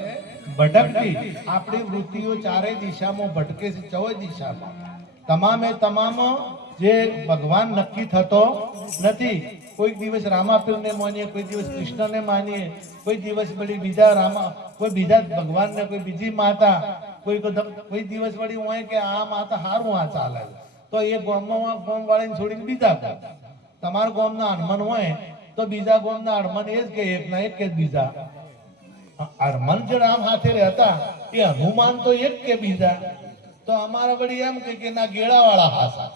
ભટકતી. આપણી વૃત્તિઓ ચારેય દિશામાં ભટકે છે, ચૌ દિશામાં. તમામે તમામ જે ભગવાન નક્કી થતો નથી. કોઈક દિવસ રામાપીરને માનીએ, કોઈ દિવસ કૃષ્ણને માનીએ, કોઈ દિવસ વળી બીજા રામા, કોઈ બીજા ભગવાનને, કોઈ બીજી માતા, કોઈ દિવસ વળી હોય કે આ માતા હારું આ ચાલે તો એ ગામમાં ગામ વાળીને છોડીને બીજા ગામ. તમારા ગામના હનુમાન હોય તો બીજા ગામના હનુમાન એ જ કે એક ના એક કે બીજા. હનુમાન જે રામ હાથે રહેતા એ હનુમાન તો એક કે બીજા. તો અમારા વળી એમ કે ના ગેડા વાળા હાસા.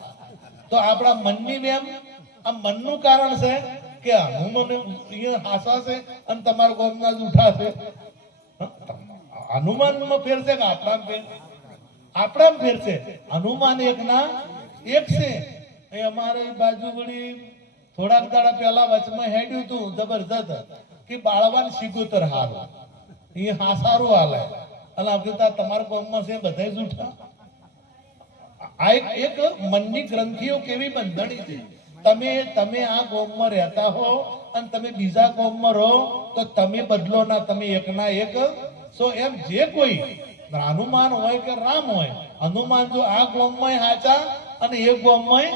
તો આપણા મનની એમ આ મનનું કારણ છે કે હનુમાન અહીંયા હાસા છે અને તમારા ગામના જ ઉઠા છે. હનુમાનમાં ફેર છે કે આપણામાં ફેર? આપણામાં ફેર છે. હનુમાન એકના એક છે. એ અમારે બાજુ વળી થોડાક દાડા પહેલા વચમાં હેડ્યું હતું જબરજસ્ત કે બાળવાન સિગોતર હારું એ હાસારું હાલે અને આપણે તમારા ગામમાં છે બધા જ ઉઠા. આ એક મનની ગ્રંથિઓ કેવી બંધણી છે. તમે આ ગામમાં રહેતા હો અને તમે બીજા ગામમાં રહો તો તમે બદલો ના, તમે એકના એક સો. એમ જે કોઈ હનુમાન હોય કે રામ હોય, હનુમાન જો આ ગામમાં હાચા અને એ ગામમાં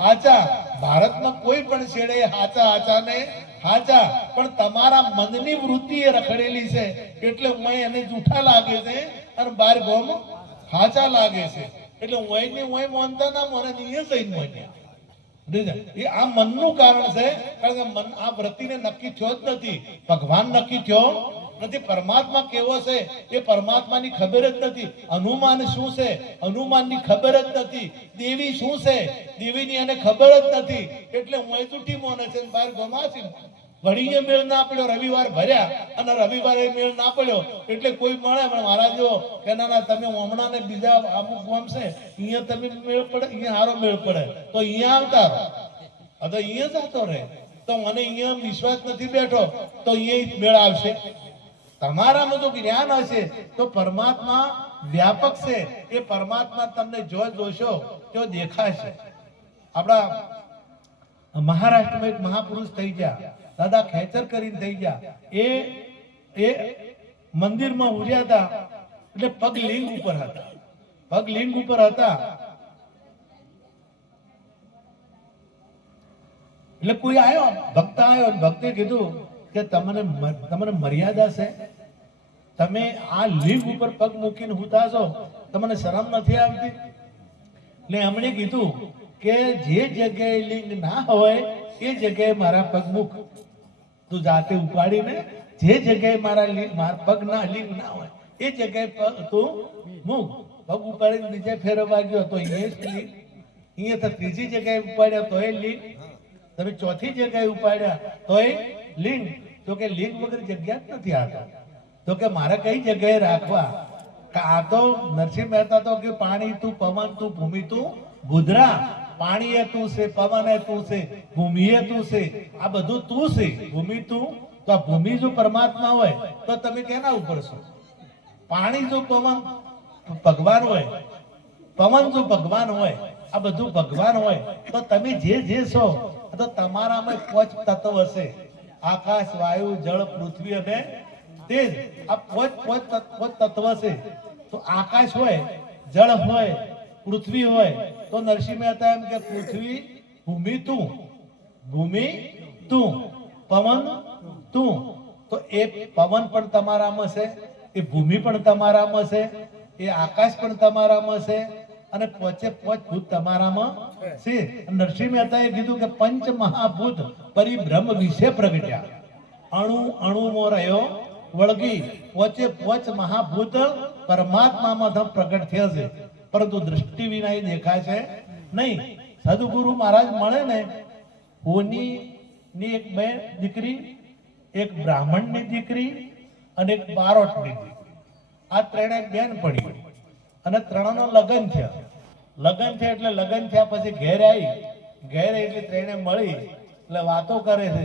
હાચા. ભારતમાં કોઈ પણ છેડે હાચા ને હાચા, પણ તમારા મનની વૃત્તિ એ રખડેલી છે એટલે હું એને જૂઠા લાગે છે અને બાર ગામ હાચા લાગે છે. એટલે હું માનતા ના મને નહીં જઈને માન્યા. એ આ મનનું કારણ છે. કારણ કે મન આ વૃત્તિને નક્કી થયો જ નથી. ભગવાન નક્કી થયો નથી. પરમાત્મા કેવો છે એ પરમાત્માની ખબર જ નથી. હનુમાન શું છે હનુમાનની ખબર જ નથી. દેવી શું છે દેવીની એને ખબર જ નથી. એટલે હું જૂઠી મોને છે બહાર ગમાસી વળીએ મેળ ના પડ્યો. રવિવાર ભર્યા અને રવિવારે મેળ ના પડ્યો એટલે કોઈ મળે પણ મારા જો કે ના તમે હમણાં ને બીજા અમુક ગામ છે અહીંયા તમે મેળ પડે, અહીંયા સારો મેળ પડે તો અહીંયા આવતા રહો. તો અહીંયા જતો રહે તો મને અહીંયા વિશ્વાસ નથી બેઠો તો અહીંયા મેળ આવશે. તમારામાં જો જ્ઞાન હશે તો પરમાત્મા વ્યાપક છે. એ પરમાત્મા તમને જો જોશો તો દેખાશે. આપણા મહારાષ્ટ્રમાં એક મહાપુરુષ થઈ ગયા, દાદા ખેચર કરીને થઈ ગયા. એ મંદિરમાં ઉર્યા હતા એટલે પગ લિંગ ઉપર હતા. પગ લિંગ ઉપર હતા એટલે કોઈ આવ્યો, ભક્ત આવ્યો, ભક્તે કીધું કે તમને મર્યાદા છે, તમે આ લિંગ ઉપર પગ મૂકીને હુતા છો, તમને શરમ નથી આવતી? એટલે એમણે કીધું કે જે જગ્યાએ લિંગ ના હોય એ જગ્યાએ મારા પગ મૂક. તું જાતે ઉપાડીને જે જગ્યાએ મારા પગ ના લિંગ ના હોય એ જગ્યાએ પગ તું મૂક. પગ ઉપાડીને બીજે ફેરવવા ગયો તો અહીંયા તો ત્રીજી જગ્યાએ ઉપાડ્યા તો એ લિંગ, તમે ચોથી જગ્યાએ ઉપાડ્યા તો એ લિંગ. તો કે લિંગ વગર જગ્યા જ નથી આવતા. તો કે મારે કઈ જગ્યાએ રાખવા? આ તો નરસિંહ મહેતા તો કે પાણી તું, પવન તું, ભૂમિ તું, ભૂદરા. પાણી એ તું છે, પવન એ તું છે, ભૂમિ એ તું છે, આ બધું તું છે. ભૂમિ તું, તો આ ભૂમિ જો પરમાત્મા હોય તો તમે કેના ઉપર છો? પાણી જો પવન ભગવાન હોય, પવન જો ભગવાન હોય, આ બધું ભગવાન હોય તો તમે જે છો તો તમારામાં પાંચ તત્વ હશે. આકાશ, વાયુ, જળ, પૃથ્વી અને તેજ. આ પાંચ તત્વ છે. તો આકાશ હોય, જળ હોય, પૃથ્વી હોય તો નરસિંહ મહેતા એમ કે પૃથ્વી ભૂમિ તું, ભૂમિ તું, પવન તું. તો એ પવન પણ તમારામાં છે, એ ભૂમિ પણ તમારામાં છે, એ આકાશ પણ તમારામાં છે અને પાંચે પાંચ ભૂત તમારામાં છે. નરસિંહ મહેતાએ કીધું કે પંચ મહાભૂત પરિભ્રમ વિશે પ્રગટ્યા. અણુમાં રહ્યો વળગી પાંચે પાંચ મહાભૂત પરમાત્મામાં પ્રગટ થયા છે, પરંતુ દૃષ્ટિ વિના એ દેખાય છે નહીં. સદગુરુ મહારાજ મળે ને, હોની ની એક બે દીકરી, એક બ્રાહ્મણની દીકરી અને એક બારોટની દીકરી, આ ત્રણે બેન પડી અને ત્રણનો લગ્ન થયા. લગ્ન થયા એટલે લગ્ન થયા પછી ઘેર આવી એટલે ત્રણે મળી એટલે વાતો કરે છે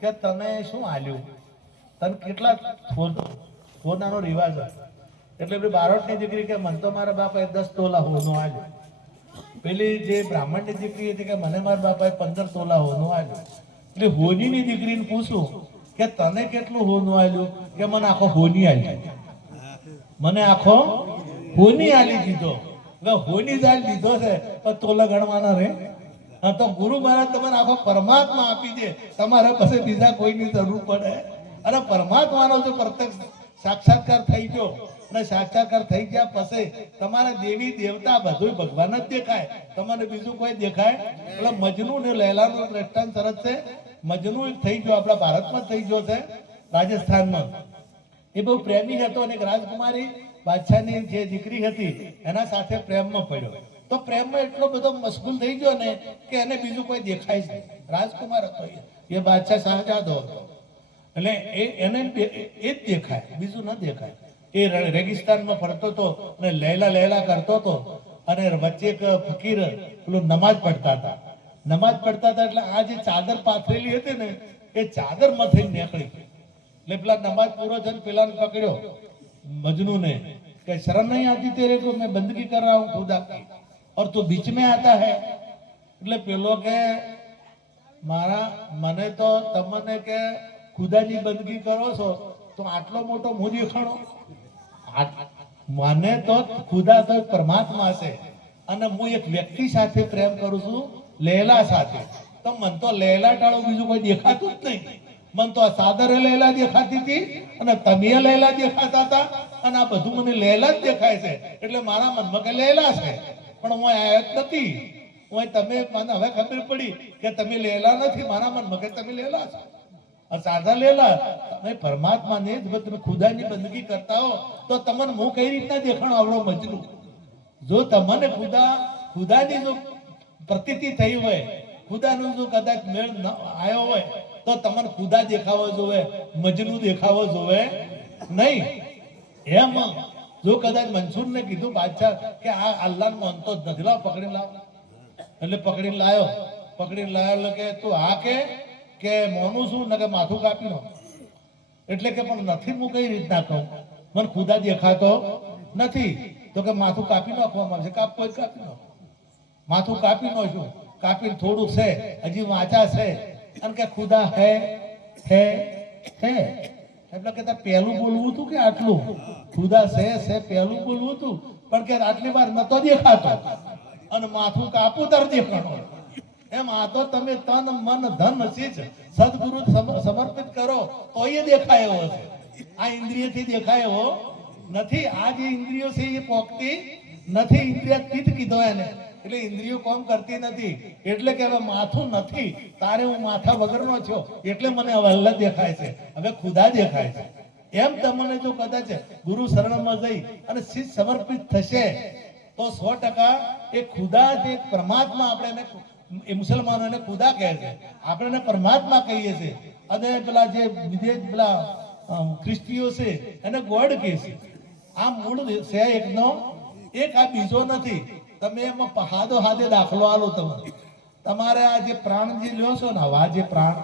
કે તને શું આલ્યું, તને કેટલા સોનાનો રિવાજ હતો. એટલે બારોટની દીકરી કે મને તો મારા બાપાએ 10 તોલા હોનું આલ્યું. પેલી જે બ્રાહ્મણની દીકરી હતી કે મને મારા બાપાએ 15 તોલા હોનું આલ્યું. એટલે હોનીની દીકરીને પૂછું કે તને કેટલું હોનું આલ્યું? કે મને આખો હોની આલી, મને આખો હોની આલી દીધો. હવે હોની દાલ દીધો છે પણ તોલા ગણવાના રે. હા, તો ગુરુ મહારાજ તમને આખો પરમાત્મા આપી દે, તમારે પછી બીજા કોઈની જરૂર પડે. અને પરમાત્માનો જો પ્રત્યક્ષ સાક્ષાત્કાર થઈ ગયો અને સાક્ષાત્કાર થઈ ગયા પછી તમારે દેવી દેવતા બધું ભગવાન જ દેખાય, તમને બીજું કોઈ દેખાય? એટલે મજનુ ને લૈલાનું દ્રષ્ટાંત સરસ છે. મજનુ થઈ ગયો આપણા ભારતમાં થઈ ગયો છે, રાજસ્થાનમાં. એ બહુ પ્રેમી હતો અને એક રાજકુમારી બાદશાહની જે દીકરી હતી એના સાથે પ્રેમમાં પડ્યો. તો પ્રેમમાં એટલો બધો મશગુલ થઈ ગયો ને કે એને બીજું કોઈ દેખાય જ નહીં. રાજકુમાર હતો એ બાદશાહ શાહજાદો હતો, એટલે એને એ જ દેખાય, બીજું ન દેખાય. એ રેગિસ્તાનમાં ફરતો હતો અને લૈલા લૈલા કરતો હતો. અને વચ્ચે એક ફકીર પેલું નમાજ પડતા હતા. નમાજ પડતા હતા એટલે આ જે ચાદર પાથરેલી હતી ને એ ચાદર માંથી નીકળી. એટલે પેલા નમાજ પૂરો થઈને પેલાને પકડ્યો मजनू ने, कि शर्म नहीं आती तेरे को, मैं बंदगी कर रहा हूँ खुदा की और तू बीच में आता है. એટલે પેલો કે મારા મને તો તમને કે ખુદાની બંદગી કરો છો તો આટલો મોટો હું દેખાણો? મને તો ખુદા તો પરમાત્મા છે અને હું એક વ્યક્તિ સાથે પ્રેમ કરું છું, લૈલા સાથે. તો મને તો લૈલા ટાળો બીજું કોઈ દેખાતું જ નહીં. મને તો આ સાદરે લૈલા દેખાતી હતી અને તમે લૈલા દેખાતા હતા અને આ બધું મને લૈલા જ દેખાય છે. એટલે મારા મનમાં કે લૈલા છે પણ હું આયા જ નથી. હું તમે મને હવે ખબર પડી કે તમે લૈલા નથી, મારા મનમાં કે તમે લૈલા છો. આ સાદા લૈલા તમે પરમાત્માને જ તમે ખુદાની બંદગી કરતા હો તો તમને હું કઈ રીતના દેખાણો આવડો મજનુ? જો તમને ખુદાની જો પ્રતીતિ થઈ હોય, ખુદાનો જો કદાચ મેળ ન આવ્યો હોય તો તમને ખુદા દેખાવો જોવે, મજનુ દેખાવો જોવે નહીં. એમ જો કદાચ મંસૂરને કીધું બાદશાહ કે આ અલ્લાહ માનતો જ નથી, લાવ પકડીને લાવ. એટલે પકડીને લાયો. પકડીને લાયો એટલે કે તું હા કે મોનું છું ને કે માથું કાપી નો. એટલે કે પણ નથી, હું કઈ રીતના કહું, મને ખુદા દેખાતો નથી. તો કે માથું કાપી નાખવામાં આવશે. કાપો જ કાપી નાખો. માથું કાપી નાખશું. કાપીને થોડું છે હજી વાંચા છે અને કે ખુદા હે હે હે. એટલે કે પહેલું બોલવું હતું કે આટલું ખુદા છે પહેલું બોલવું હતું પણ કે આટલી વાર નતો દેખાતો અને માથું કાપું તાર દેખાણો. એમ આ તો તમે તન મન ધન ચીજ સદગુરુ સમર્પિત કરો તો એ દેખાય એવો છે. આ ઇન્દ્રિયથી દેખાય એવો નથી. આ જે ઇન્દ્રિયો છે એ પોકતી નથી. ઇન્દ્રિયાતીત કીધો એને, એટલે ઇન્દ્રિયો કોમ કરતી નથી. એટલે કે હવે માથું નથી, તારે હું માથા વગરનો છો એટલે મને હવે અલ્લાહ દેખાય છે, હવે ખુદા દેખાય છે. એમ તમને જો કદાચ ગુરુ શરણમાં જઈ અને શીશ સમર્પિત થશે તો 100% એ ખુદા જે પરમાત્મા, આપણે એને એ મુસલમાનોને ખુદા કહે છે, આપણે એને પરમાત્મા કહીએ છીએ. અને પેલા જે વિદેશ પેલા ખ્રિસ્તીઓ છે એને ગોડ કહે છે. આ મૂળ છે એકનો એક, આ બીજો નથી. તમે એમાં હાદે દાખલો આલો. તમારે આ જે પ્રાણ જે લ્યો છો ને, આ જે પ્રાણ,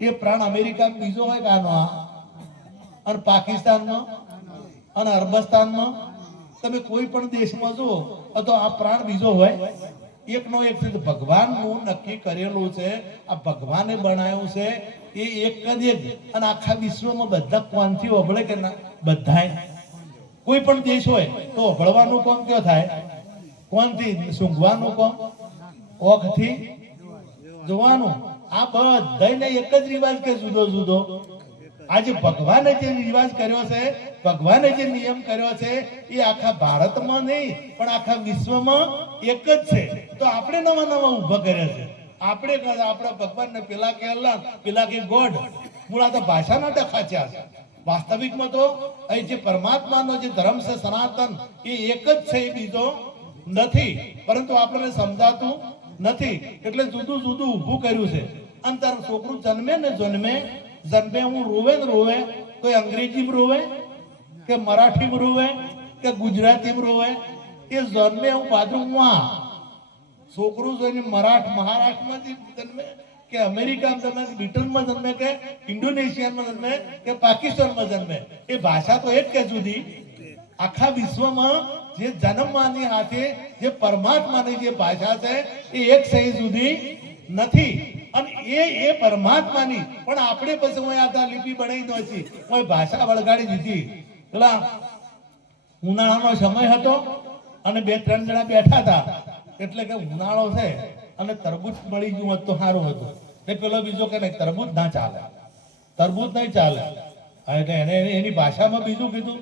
એ પ્રાણ અમેરિકામાં બીજો હોય કે આનો આ, અને પાકિસ્તાનમાં અને અરબસ્તાનમાં તમે કોઈ પણ દેશમાં જુઓ તો આ પ્રાણ બીજો હોય. એકનો એક છે. ભગવાનનું નક્કી કરેલું છે, આ ભગવાને બનાવ્યું છે એ એક જ એક. અને આખા વિશ્વમાં બધા કોણથી ઓભળે કે ના? બધાય. કોઈ પણ દેશ હોય તો ઓભળવાનું કોમ કયો થાય? કોણથી? સૂંઘવાનું કોમ, ઓખથી જોવાનું. આ બધાને એક જ રિવાજ કે જુદો જુદો? આજે ભગવાને જે રિવાજ કર્યો છે, ભગવાને જે નિયમ કર્યો છે એ આખા ભારતમાં નહીં પણ આખા વિશ્વમાં એક જ છે. તો આપણે નવા નવા ઉભા કર્યા છે. આપણે ભગવાનને પેલા કે અલ્લાહ, પેલા કે ગોડ. મૂળા તો ભાષાના ડખાચ્યા છે. વાસ્તવિકમાં તો અહીં જે પરમાત્માનો જે ધર્મ છે સનાતન એ એક જ છે, એ બીજો નથી. પરંતુ આપણને સમજાતું નથી એટલે જુદું જુદું ઊભું કર્યું છે. અને તારું છોકરું જન્મે ને જન્મે હું રોવે ને રોવે, કોઈ અંગ્રેજીમાં રોવે કે મરાઠીમાં રોવે કે ગુજરાતીમાં રોવે, એ જન્મે હું બાજુમાં છોકરું જોઈને મહારાષ્ટ્રમાં જન્મે કે અમેરિકામાં જન્મે, બ્રિટનમાં જન્મે કે ઇન્ડોનેશિયામાં જન્મે કે પાકિસ્તાનમાં જન્મે, એ ભાષા તો એક કે જુદી. આખા વિશ્વમાં જે જન્મવાની સાથે જે પરમાત્માની જે ભાષા છે એ એક સહી જુદી નથી. અને એ પરમાત્માની પણ આપણે પછી હું આ લિપિ બનાવી દો છે હું ભાષા વળગાડી દીધી. પેલા ઉનાળાનો સમય હતો અને 2-3 જણા બેઠા હતા એટલે કે ઉનાળો છે અને તરબૂચ મળી ગયું હોત તો સારું હતું. એ પેલો બીજો કે નહીં તરબૂચ ના ચાલે, તરબૂચ નહીં ચાલે. એટલે એને એની ભાષામાં બીજું કીધું,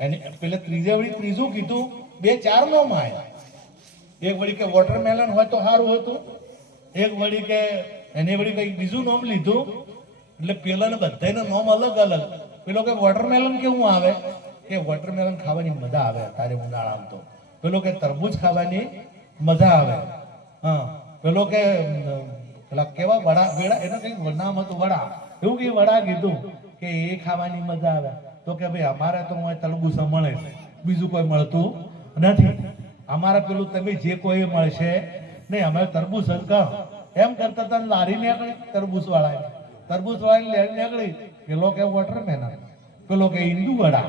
એને પેલા ત્રીજું કીધું, 2-4 નોમ આવ્યા. એક વળી કે વોટરમેલન હોય તો સારું હતું, એક વળી કે એને વળી કંઈક બીજું નોમ લીધું. એટલે પેલાને બધાના નોમ અલગ અલગ. પેલો કે વોટરમેલન કેવું આવે કે વોટરમેલન ખાવાની મજા આવે તારે ઉનાળામાં. તો પેલો કે તરબૂચ ખાવાની મજા આવે. હા પેલો કે પેલા કેવા વડા વેડા એના કંઈક નામ હતું વડા, એવું કે વડા કીધું કે એ ખાવાની મજા આવે. તો કે ભાઈ અમારે તો તરબૂચ મળે છે, બીજું કોઈ મળતું નથી. અમારે પેલું તમે જે કોઈ મળશે નહીં, અમે તરબૂચ જ કહો એમ કરતા હતા. લારી નીકળી તરબૂચ વાળા, તરબૂચ વાળાની લારી નીકળી. પેલો કે વોટરમેલન, પેલો કે ઈંડુ વડા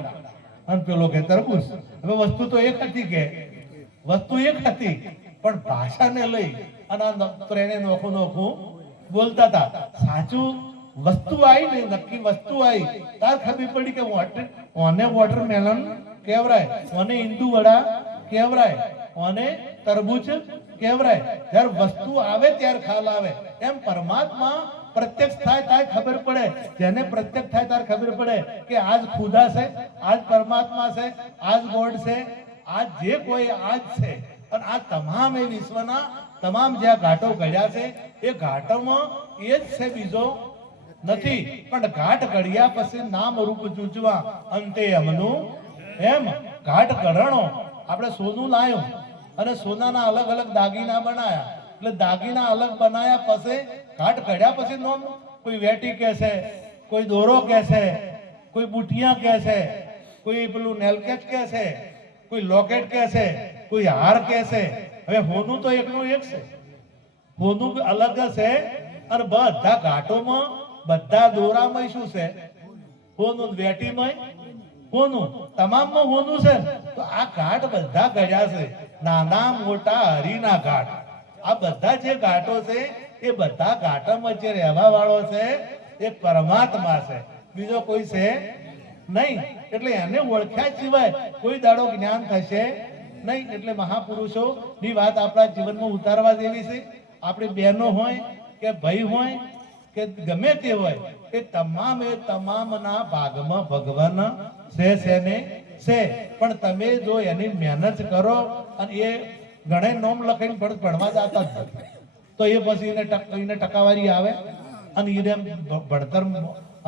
અને પેલો કે તરબૂચ. હવે વસ્તુ તો એક હતી, કે વસ્તુ એક હતી પણ ભાષાને લઈ અને પ્રેણે નોખું બોલતા હતા. સાચું વસ્તુ આવી ને નક્કી વસ્તુ આવી તાર ખબર પડી કે ઓને વોટરમેલન કહેવરાય, ઓને ઈંડુ વડા કહેવરાય, ઓને તરબૂચ કહેવરાય. જ્યારે વસ્તુ આવે ત્યારે ખ્યાલ આવે. એમ પરમાત્મા પ્રત્યક્ષ થાય ત્યારે ખબર પડે. જેને પ્રત્યક્ષ થાય ત્યારે ખબર પડે કે આજ ખુદા છે, આજ પરમાત્મા છે, આજ ગોડ છે, આજ જે કોઈ આજ છે. અને આ તમામ એ વિશ્વના તમામ જે ઘાટો ઘડ્યા છે એ ઘાટોમાં એ જ છે, બીજો નથી. પણ ઘાટ ઘડ્યા પછી નામ રૂપ જૂજવા અંતે એમનું એમ ઘાટ ઘડણો. આપણે સોનું લાવ્યું અને સોનાના અલગ અલગ દાગીના બનાયા. એટલે દાગીના અલગ બનાયા પછી ઘાટ ઘડ્યા પછી નોમ કોઈ વેટી કહે છે, કોઈ દોરો કહે છે, કોઈ બુટિયા કહે છે, કોઈ પેલું નેલકેટ કહે છે, કોઈ લોકેટ કહે છે, કોઈ હાર કહે છે. હવે હોનું તો એકનું એક છે, હોનું અલગ છે. અને બધા ઘાટોમાં બધા દોરામાં શું છે? હોનું. વેટીમાં હોનું, તમામમાં હોનું છે. તો આ ઘાટ બધા ઘડ્યા છે, નાના મોટા હરિના ઘાટ. આ બધા જે ઘાટો છે એ બધા ઘાટોમાં જે રહેવા વાળો છે એ પરમાત્મા છે, બીજો કોઈ છે નહીં. એટલે એને ઓળખ્યા સિવાય કોઈ દાડો જ્ઞાન થશે નહીં. એટલે મહાપુરુષો ની વાત આપણા જીવનમાં ઉતારવા જેવી છે. આપણી બહેનો હોય કે ભાઈ હોય કે ગમે તે હોય, એ તમામના ભાગમાં ભગવાન છે ને છે. પણ તમે જો એની મહેનત કરો અને એ ઘણે નોમ લખીને ભણવા જતા જ નથી, તો એ પછી એને ટકાવારી આવે અને એને ભણતર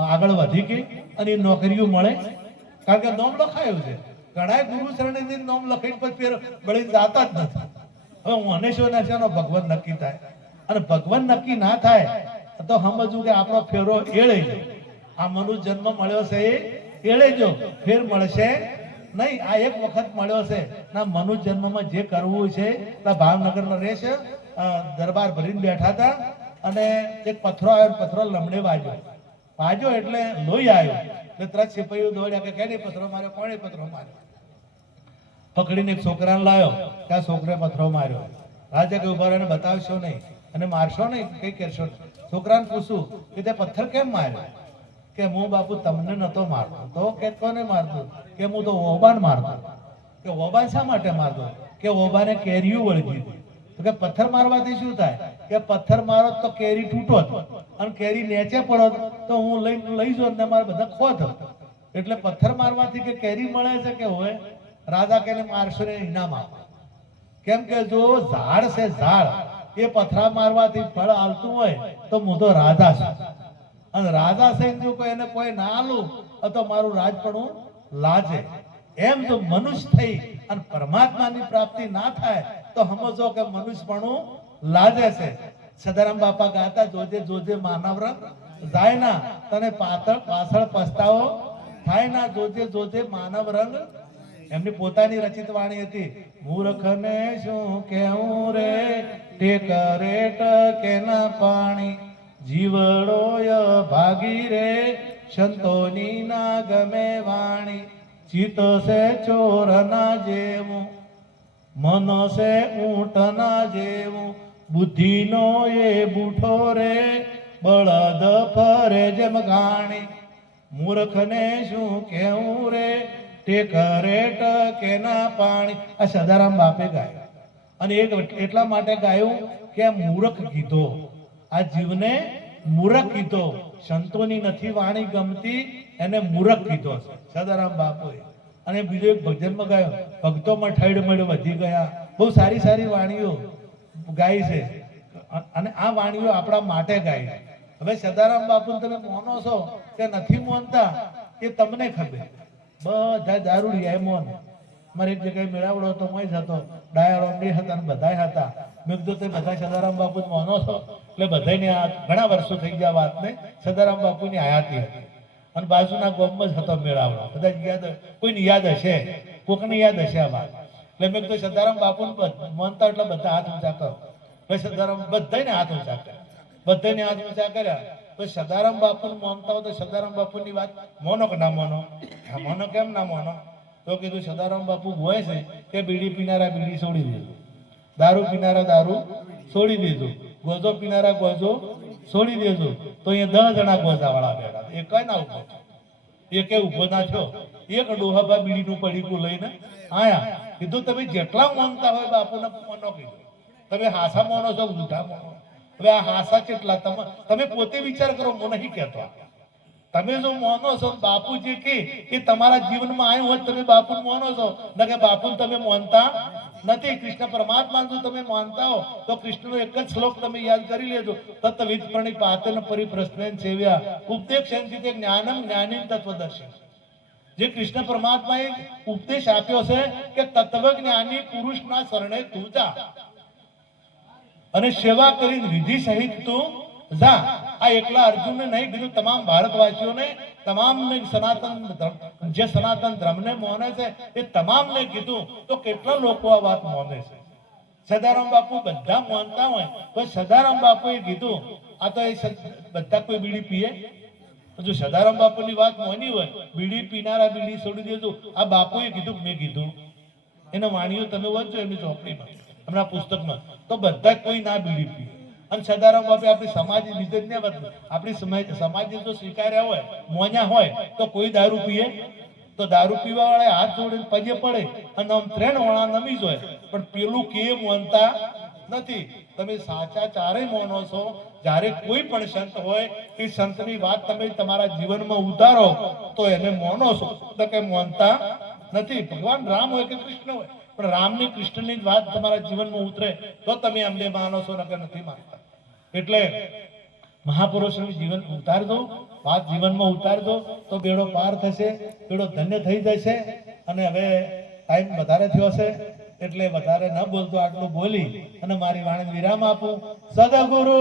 આગળ વધી ગઈ અને એ નોકરીઓ મળે. કારણ કે નોમ લખાયું છે. ઘણા ગુરુ શરણે નોમ લખીને પછી બળી જતા જ નથી. હવે મને શું ને ભગવાન નક્કી થાય, અને ભગવાન નક્કી ના થાય તો સમજવું કે આપણો ફેરો એળે જો. આ મનુષ્ય જન્મ મળ્યો છે એ એળે જો, ફેર મળશે નહીં. આ એક વખત મળ્યો છે ના. મનુષ્ય જન્મમાં જે કરવું છે ભાવનગરમાં રહેશે, દરબાર ભરીને બેઠા હતા અને એક પથરો આવ્યો, પથરો લમડે વાગ્યો એટલે લોહી આવ્યો. એટલે તરત સિપાહીઓ દોડ્યા કે કેને પથરો માર્યો, કોણે પથરો માર્યો? પકડીને એક છોકરાને લાવ્યો, ત્યાં છોકરે પથરો માર્યો. રાજા કે ઉભા રહીને બતાવશો નહીં અને મારશો નહીં, કઈ કરશો. છોકરાને પૂછું કે તે પથ્થર કેમ માર્યો? કે હું બાપુ તમને નતો મારતો. તો કે કોને મારતો? કે હું તો ઓબાન મારતો. કે ઓબાન શા માટે મારતો? કે ઓબાને કેરીઓ વળગી હતી. તો કે પથ્થર મારવાથી શું થાય? કે પથ્થર મારો તો કેરી તૂટોત અને કેરી નીચે પડોત તો હું લઈ જોત ને મારે બધા ખોત. એટલે પથ્થર મારવાથી કે કેરી મળે છે કે હોય? રાજા કે મારશો ને ઇનામ આપો. કેમ કે જો ઝાડ છે, ઝાડ એ પથરા મારવાથી ફળ આવતું હોય તો હું તો રાજા છું, અને રાજા છે જો કોઈ એને કોઈ ના આલું તો મારું રાજપણું લાજે. એમ જો મનુષ્ય થઈ અને પરમાત્માની પ્રાપ્તિ ના થાય તો સમજો કે મનુષ્યપણું લાજે છે. સદારામ બાપા ગાતા, જોજે જોજે માનવ રંગ જાય ના, તને પાછળ પસ્તાવો થાય ના. જોજે જોજે માનવ રંગ એમની પોતાની રચિત વાણી હતી. મૂર્ખને શું કેવું રે, ટેક રેટ કેના પાણી, જીવડોય ભાગી રે, સંતોની ના ગમે વાણી. ચિત્ત છે ચોરના જેવું, મન છે ઊંટના જેવું, બુદ્ધિનો એ બૂઠો રે બળદ ફરે જેમ ગાણી મૂર્ખને શું કહેવું રે ટેકરે ટકે ના પાણી. આ સદારામ બાપે ગાયું અને એટલા માટે ગાયું કે આ મૂર્ખ કીધો, આ જીવને મૂર્ખ કીધો. સંતોની નથી વાણી ગમતી એને મૂર્ખ કીધો છે સદારામ બાપુએ. અને બીજો એક ભજનમાં ગાયો ભક્તોમાં ઠૈડ મેળ વધી ગયા. બહુ સારી સારી વાણીઓ ગાઈ છે અને આ વાણીઓ આપણા માટે ગાઈ. હવે સદારામ બાપુ તમે મોનો છો કે નથી મોનતા એ તમને ખબર. બધા દારૂડિયા એ મોન. મારે એક જગ્યાએ મેળાવડો હતો, હું જ હતો, ડાયારોમડી હતા અને બધા હતા. મેં કીધું તે બધા સદારામ બાપુ જ મોનો છો? એટલે બધાને આ ઘણા વર્ષો થઈ ગયા વાતને. સદારામ બાપુની હયાતી હતી અને બાજુના ગામમાં જ હતો મેળાવડો. બધા યાદ, કોઈને યાદ હશે, કોકને યાદ હશે આ વાત. એટલે મેં કીધું સદારામ બાપુ માનતા એટલે બધા હાથ ઊંચા કરો. પછી સદારામ બધાને હાથ ઊંચા કર્યા, બધાને હાથ ઊંચા કર્યા. તો સદારામ બાપુ માનતા હોય તો સદારામ બાપુની વાત મોનો કે ના મોનો? હા મોનો. કેમ ના મોનો? તો કીધું સદારામ બાપુ હોય છે કે બીડી પીનારા બીડી છોડી દીધું, દારૂ પીનારા દારૂ છોડી દીધું, ગોજો પીનારા ગોજો છોડી દીધું. તો અહીંયા 10 જણા ગોજાવાળા બેઠા, એ કઈ ના ઉભો, એકે ઉભો ના થયો. એક ડોહાબા બીડીનું પડીકું લઈને આયા. કીધું તમે જેટલા માનતા હોય બાપુને મોનો કીધું. તમે હાસા મોનો છો જૂઠા મોનો? હવે આ હાસા કેટલા? તમે પોતે વિચાર કરો, હું નહીં કહેતો. તમે જો મોનો છો, બાપુ જે કે એ તમારા જીવનમાં આવ્યું હોય તમે બાપુ મોનો છો, ન કે બાપુ તમે માનતા નથી. કૃષ્ણ પરમાત્મા જો તમે માનતા હો તો કૃષ્ણનો એક જ શ્લોક તમે યાદ કરી લેજો. તત્વિદ પ્રણિપાતન પરિપ્રશ્નેન સેવ્યા ઉપદેશેનચિતે જ્ઞાનમ જ્ઞાનીન તત્વદર્શી. જે કૃષ્ણ પરમાત્માએ ઉપદેશ આપ્યો છે કે તત્વજ્ઞાની પુરુષના શરણે તું જા અને સેવા કરી વિધિ સહિત તું જા. આ એકલા અર્જુનને નહીં કીધું, તમામ ભારતવાસીઓને, તમામને સનાતન જે સનાતન ધર્મને માને છે એ તમામને કીધું. તો કેટલા લોકો આ વાત માને છે? સદારામ બાપુ બધા માનતા હોય તો સદારામ બાપુએ કીધું આ તો એ બધા કોઈ બીડી પીએ? જો સદારામ બાપુની વાત માની હોય, બીડી પીનારા બીડી છોડી દેજો, આ બાપુએ કીધું મેં કીધું? એનો વાણીઓ તમે વાંચો એમની ચોપડીમાં, હમણાં પુસ્તકમાં, તો બધા કોઈ ના બીડી પીએ. અને સદારામ બાપે આપણી સમાજ લીધે જ નહીં બદલું. આપણી સમાજે જો સ્વીકાર્યા હોય, મોન્યા હોય તો કોઈ દારૂ પીએ? તો દારૂ પીવા વાળા હાથ જોડીને પગે પડે અને આમ 3 વાળા નમી જ હોય, પણ પેલું કે માનતા નથી. તમે સાચા ચારે માનો છો. જ્યારે કોઈ પણ સંત હોય એ સંતની વાત તમે તમારા જીવનમાં ઉતારો તો એને માનો છો, તો કે માનતા નથી. ભગવાન રામ હોય કે કૃષ્ણ હોય, પણ રામની કૃષ્ણની જ વાત તમારા જીવનમાં ઉતરે તો તમે એમને માનો છો, નકર નથી માનતા. એટલે મહાપુરુષોનું જીવન ઉતારજો, વાત જીવનમાં ઉતારજો તો બેડો પાર થશે, બેડો ધન્ય થઈ જશે. અને હવે ટાઈમ વધારે થયો છે એટલે વધારે ન બોલતો, આટલું બોલી અને મારી વાણી વિરામ આપું. સદગુરુ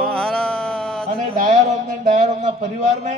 મહારાજ અને ડાયારોમના પરિવારને